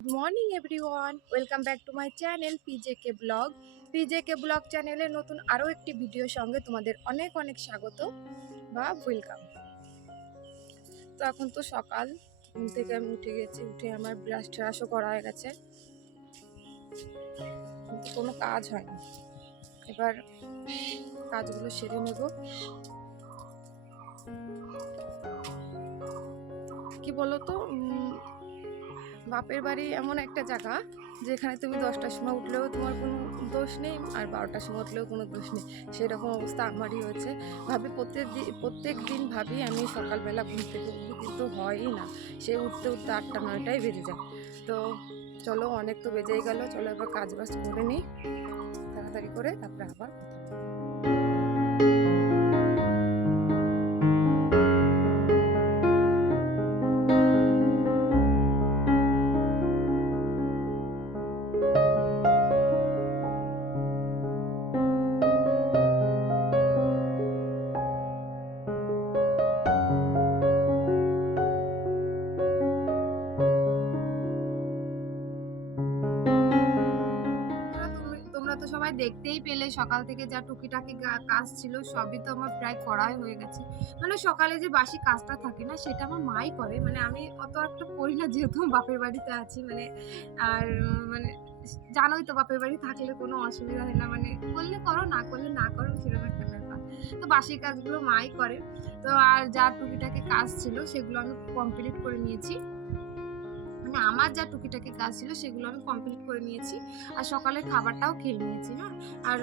Good morning everyone, welcome back to my channel PJK blog. PJK blog চ্যানেলের নতুন আরও একটি ভিডিওর সঙ্গে তোমাদের অনেক অনেক স্বাগত বা ওয়েলকাম। তো এখন তো সকাল, ঘুম থেকে আমি উঠে গেছি, উঠে আমার ব্রাশ ট্রাশও করা হয়ে গেছে, কিন্তু কোনো কাজ হয়নি। এবার কাজগুলো সেরে নেব। কি বলতো, বাপের বাড়ি এমন একটা জায়গা যেখানে তুমি 10টার সময় উঠলেও তোমার কোনো দোষ নেই, আর 12টার সময় উঠলেও কোনো দোষ নেই। সেরকম অবস্থা আমারই হয়েছে। ভাবি প্রত্যেক দিন ভাবি আমি সকালবেলা ঘুম থেকে উঠবো, কিন্তু হয়ই না। সে উঠতে উঠতে 8টা 9টাই বেজে যায়। তো চলো, অনেক তো বেজেই গেল, চলো এবার কাজ বাজ করে নিই তাড়াতাড়ি করে, তারপরে আবার তোমরা তো সবাই দেখতেই পেলে সকাল থেকে যা টুকিটাকি কাজ ছিল সবই তো আমার প্রায় করাই হয়ে গেছে। মানে সকালে যে বাসি কাজটা থাকে না, সেটা আমার মাই করে, মানে আমি অত একটা করি না, যেহেতু বাপের বাড়িতে আছি। মানে আর মানে জানোই তো, বাপের বাড়ি থাকলে কোনো অসুবিধা হয় না, মানে করলে করো, না করলে না করো, সেরকম একটা ব্যাপার। তো বাসি কাজগুলো মাই করে। তো আর যা টুকিটাকি কাজ ছিল সেগুলো আমি কমপ্লিট করে নিয়েছি। মানে আমার যা টুকিটাকি কাজ ছিল সেগুলো আমি কমপ্লিট করে নিয়েছি, আর সকালের খাবারটাও খেয়ে নিয়েছি। হ্যাঁ, আর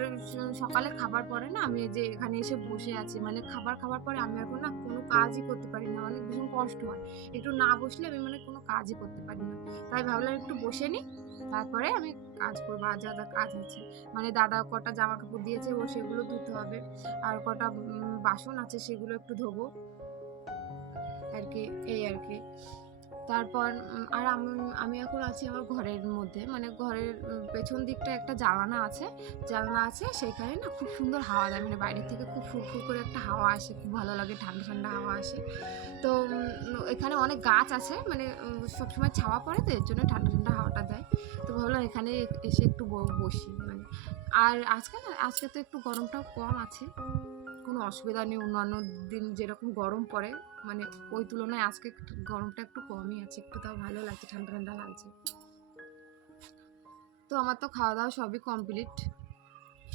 সকালে খাবার পরে না, আমি যে এখানে এসে বসে আছি, মানে খাবার খাবার পরে আমি এখন না কোনো কাজই করতে পারি না, মানে ভীষণ কষ্ট হয়। একটু না বসলে আমি মানে কোনো কাজই করতে পারি না। তাই ভাবলাম একটু বসে নিই, তারপরে আমি কাজ করবো। আর যা যা কাজ আছে, মানে দাদা কটা জামা কাপড় দিয়েছে, ও সেগুলো ধুতে হবে, আর কটা বাসন আছে সেগুলো একটু ধোবো আর কি, এই আর কি। তারপর আর আমি এখন আছি আমার ঘরের মধ্যে, মানে ঘরের পেছন দিকটা একটা জানালা আছে, সেখানে না খুব সুন্দর হাওয়া দেয়, মানে বাইরের থেকে খুব ফুরফুর করে একটা হাওয়া আসে, খুব ভালো লাগে, ঠান্ডা ঠান্ডা হাওয়া আসে। তো এখানে অনেক গাছ আছে, মানে সবসময় ছাওয়া পড়ে, তো এর জন্য ঠান্ডা ঠান্ডা হাওয়াটা দেয়। তো ভাবলাম এখানে এসে একটু বসি, মানে আর আজকে তো একটু গরমটাও কম আছে, কোনো অসুবিধা নেই। অন্যান্য দিন যেরকম গরম পড়ে, মানে ওই তুলনায় আজকে গরমটা একটু কমই আছে, একটু তাও ভালো লাগছে, ঠান্ডা ঠান্ডা লাগছে। তো আমার তো খাওয়া দাওয়া সবই কমপ্লিট,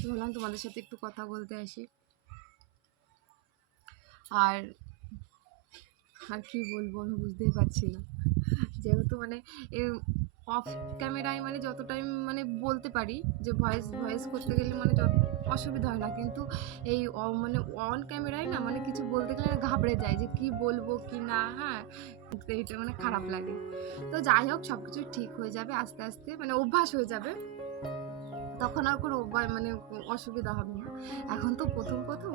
ভাবলাম তোমাদের সাথে একটু কথা বলতে আসি। আর আর কি বলবো আমি বুঝতেই পারছি না, যেহেতু মানে অফ ক্যামেরায় মানে যত টাইম মানে বলতে পারি, যে ভয়েস করতে গেলে মানে অসুবিধা হয় না, কিন্তু এই মানে অন ক্যামেরায় না, মানে কিছু বলতে গেলে ঘাবড়ে যায় যে কি বলবো কি না। হ্যাঁ, এটা মানে খারাপ লাগে। তো যাই হোক, সব কিছু ঠিক হয়ে যাবে আস্তে আস্তে, মানে অভ্যাস হয়ে যাবে, তখন আর কোনো মানে অসুবিধা হবে না। এখন তো প্রথম প্রথম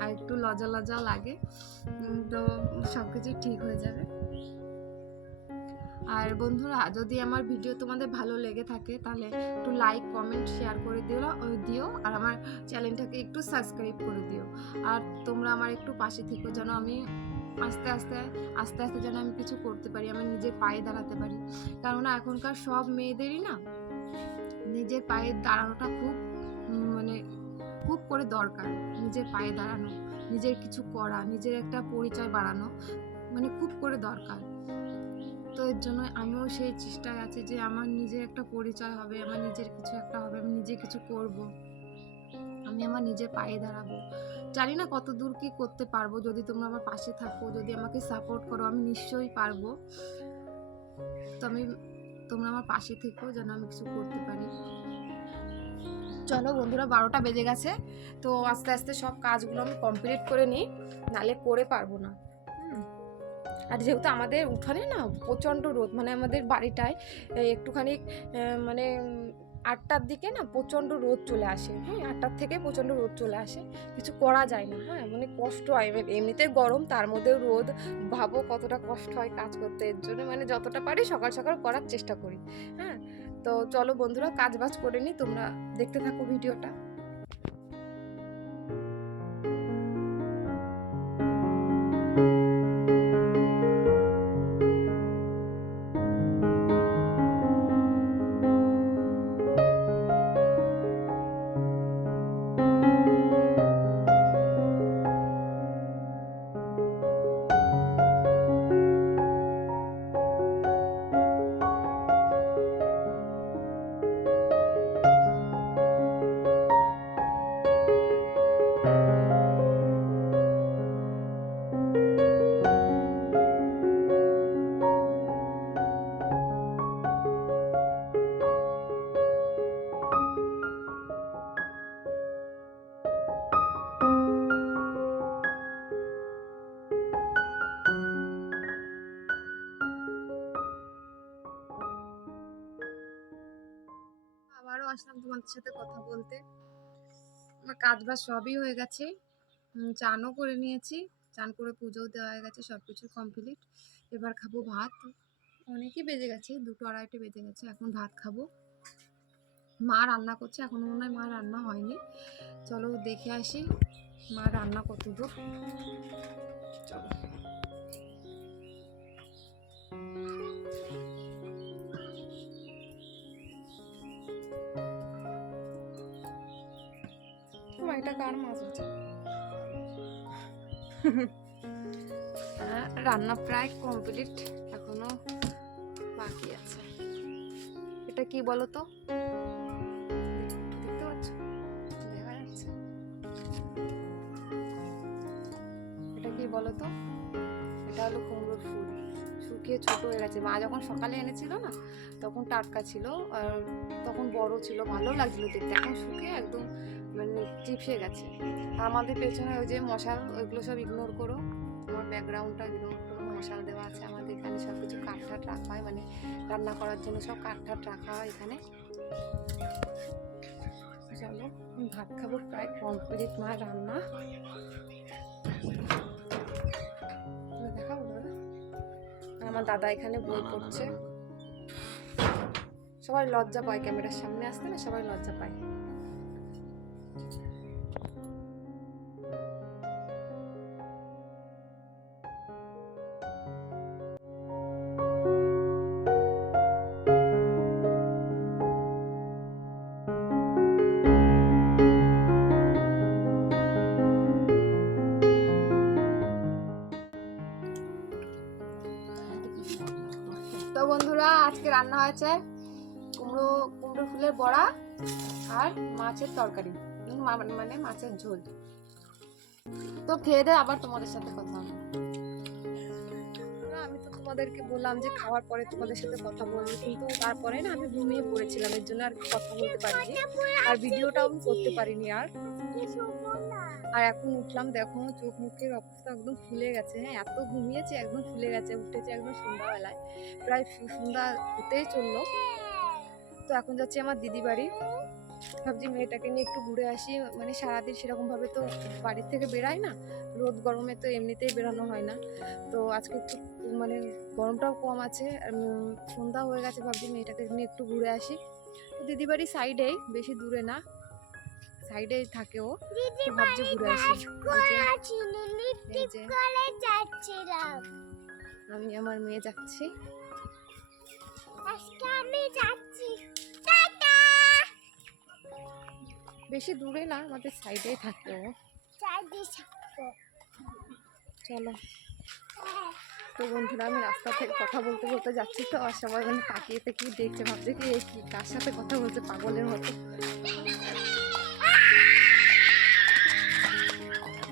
আর একটু লজ্জা লজ্জা লাগে, তো সব কিছু ঠিক হয়ে যাবে। আর বন্ধুরা, যদি আমার ভিডিও তোমাদের ভালো লেগে থাকে তাহলে একটু লাইক কমেন্ট শেয়ার করে দিও, আর আমার চ্যানেলটাকে একটু সাবস্ক্রাইব করে দিও। আর তোমরা আমার একটু পাশে থেকো, যেন আমি আস্তে আস্তে আস্তে আস্তে যেন আমি কিছু করতে পারি, আমি নিজের পায়ে দাঁড়াতে পারি। কেননা এখনকার সব মেয়েদেরই না নিজের পায়ে দাঁড়ানোটা খুব মানে খুব করে দরকার। নিজের পায়ে দাঁড়ানো, নিজের কিছু করা, নিজের একটা পরিচয় বাড়ানো, মানে খুব করে দরকার। তো এর জন্য আমিও সেই চেষ্টায় আছি যে আমার নিজের একটা পরিচয় হবে, আমার নিজের কিছু একটা হবে, আমি নিজে কিছু করব, আমি আমার নিজের পায়ে দাঁড়াবো। জানি না কত দূর কি করতে পারবো, যদি তোমরা আমার পাশে থাকো, যদি আমাকে সাপোর্ট করো, আমি নিশ্চয়ই পারবো। তো তোমরা আমার পাশে থেকো, যেন আমি কিছু করতে পারি। চলো বন্ধুরা, 12টা বেজে গেছে, তো আস্তে আস্তে সব কাজগুলো আমি কমপ্লিট করে নিই, নালে করে পারবো না। আর যেহেতু আমাদের উঠানে না প্রচণ্ড রোদ, মানে আমাদের বাড়িটায় একটুখানি মানে 8টার দিকে না প্রচণ্ড রোদ চলে আসে। হ্যাঁ, 8টার থেকে প্রচণ্ড রোদ চলে আসে, কিছু করা যায় না। হ্যাঁ, মানে কষ্ট হয়, এমনিতে গরম, তার মধ্যেও রোদ, ভাবো কতটা কষ্ট হয় কাজ করতে। এর জন্য মানে যতটা পারি সকাল সকাল করার চেষ্টা করি। হ্যাঁ, তো চলো বন্ধুরা, কাজ বাজ করে নিই, তোমরা দেখতে থাকো ভিডিওটা। আসলাম তোমাদের সাথে কথা বলতে। আমার কাজ বাজ সবই হয়ে গেছে, চানও করে নিয়েছি, চান করে পুজোও দেওয়া হয়ে গেছে, সব কিছু কমপ্লিট। এবার খাবো ভাত। অনেকই বেজে গেছে, 2টো 2:30 বেজে গেছে, এখন ভাত খাবো। মা রান্না করছে, এখনো মনে হয় মা রান্না হয়নি। চলো দেখে আসি মা রান্না কতদূর। চলো। এটা কার মাছ আছে? রান্না প্রায় কমপ্লিট, এখনো বাকি আছে। এটা কি বলো তো? দেখতে পাচ্ছ? দেখা যাচ্ছে? এটা কি বলো তো? এটা হলো কুমড়োর ফুল, শুকিয়ে ছোট হয়ে গেছে। মা যখন সকালে এনেছিল না, তখন টাটকা ছিল আর তখন বড় ছিল, ভালো লাগছিল দেখতে। এখন শুকিয়ে একদম মানে চিপসে গেছে। আর আমাদের পেছনে ওই যে মশাল, ওইগুলো সব ইগনোর করো, আমার ব্যাকগ্রাউন্ডটা ইগনোর করো। মশাল দেওয়া আছে আমাদের এখানে, সব কিছু কাঠ রাখা হয়, মানে রান্না করার জন্য সব কাঠ রাখা হয় এখানে। চলো ভাত খাবো, প্রায় কমপ্লিট মা রান্না। দেখাবো দাদা, আমার দাদা এখানে বই পড়ছে। সবাই লজ্জা পায় ক্যামেরার সামনে আসতে, না সবাই লজ্জা পায়। তো বন্ধুরা, আজকে রান্না হয়েছে কুমড়ো ফুলের বড়া আর মাছের তরকারি, মানে মাছের ঝোল। তো খেয়ে দিয়ে আবার তোমাদের সাথে কথা হবে। আমি তো তোমাদেরকে বললাম যে খাওয়ার পরে তোমাদের সাথে কথা বলবো, কিন্তু তারপরে না আমি ঘুমিয়ে পড়েছিলাম, এর জন্য আর কথা বলতে পারিনি, আর ভিডিওটাও আমি করতে পারিনি। আর এখন উঠলাম, দেখো চোখ মুখের অবস্থা একদম ফুলে গেছে। হ্যাঁ, এত ঘুমিয়েছি, একদম ফুলে গেছে। উঠেছে একদম সন্ধ্যাবেলায়, প্রায় সন্ধ্যা হতেই চললো। তো এখন যাচ্ছি আমার দিদি বাড়ি। ভাবছি মেয়েটাকে নিয়ে একটু ঘুরে আসি, মানে সারাদিন সেরকম ভাবে তো বাড়ির থেকে বেরাই না, রোদ গরমে তো এমনিতেই বেরানো হয় না। তো আজকে একটু মানে গরমটাও কম আছে, সন্ধ্যা হয়ে গেছে, ভাবছি মেয়েটাকে নিয়ে একটু ঘুরে আসি। তো দিদি বাড়ি সাইডেই, বেশি দূরে না, সাইডেই থাকে ও। তো ভাবছি ঘুরে আসি। আমি আমার মেয়ে যাচ্ছি। বেশি দূরে না, আমাদের সাইডেই থাকে ও। চলো। তো বন্ধুরা, আমি রাস্তা থেকে কথা বলতে বলতে যাচ্ছি, তো আর সবাই মানে তাকিয়ে তাকিয়ে দেখছে, ভাবছে কি কি কার সাথে কথা বলছে, পাগলের মতো।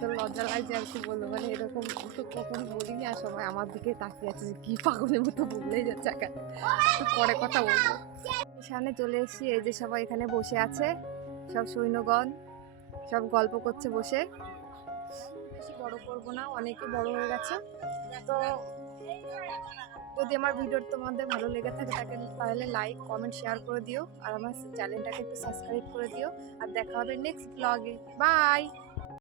তো লজ্জা লাগছে আর কি বলবো, মানে এরকম তো কখনো বলিনি, আর সবাই আমার দিকে তাকিয়ে আছে কি পাগলের মতো বললেই যাচ্ছে। তো পরে কথা বলবো। সামনে চলে এসেছি, এই যে সবাই এখানে বসে আছে, সব সৈন্যগণ সব গল্প করছে বসে। বেশি বড় করবো না, অনেকই বড় হয়ে গেছে। তো যদি আমার ভিডিও তোমাদের ভালো লেগে থাকে তাহলে লাইক কমেন্ট শেয়ার করে দিও, আর আমার চ্যানেলটাকে একটু সাবস্ক্রাইব করে দিও। আর দেখা হবে নেক্সট ব্লগে। বাই।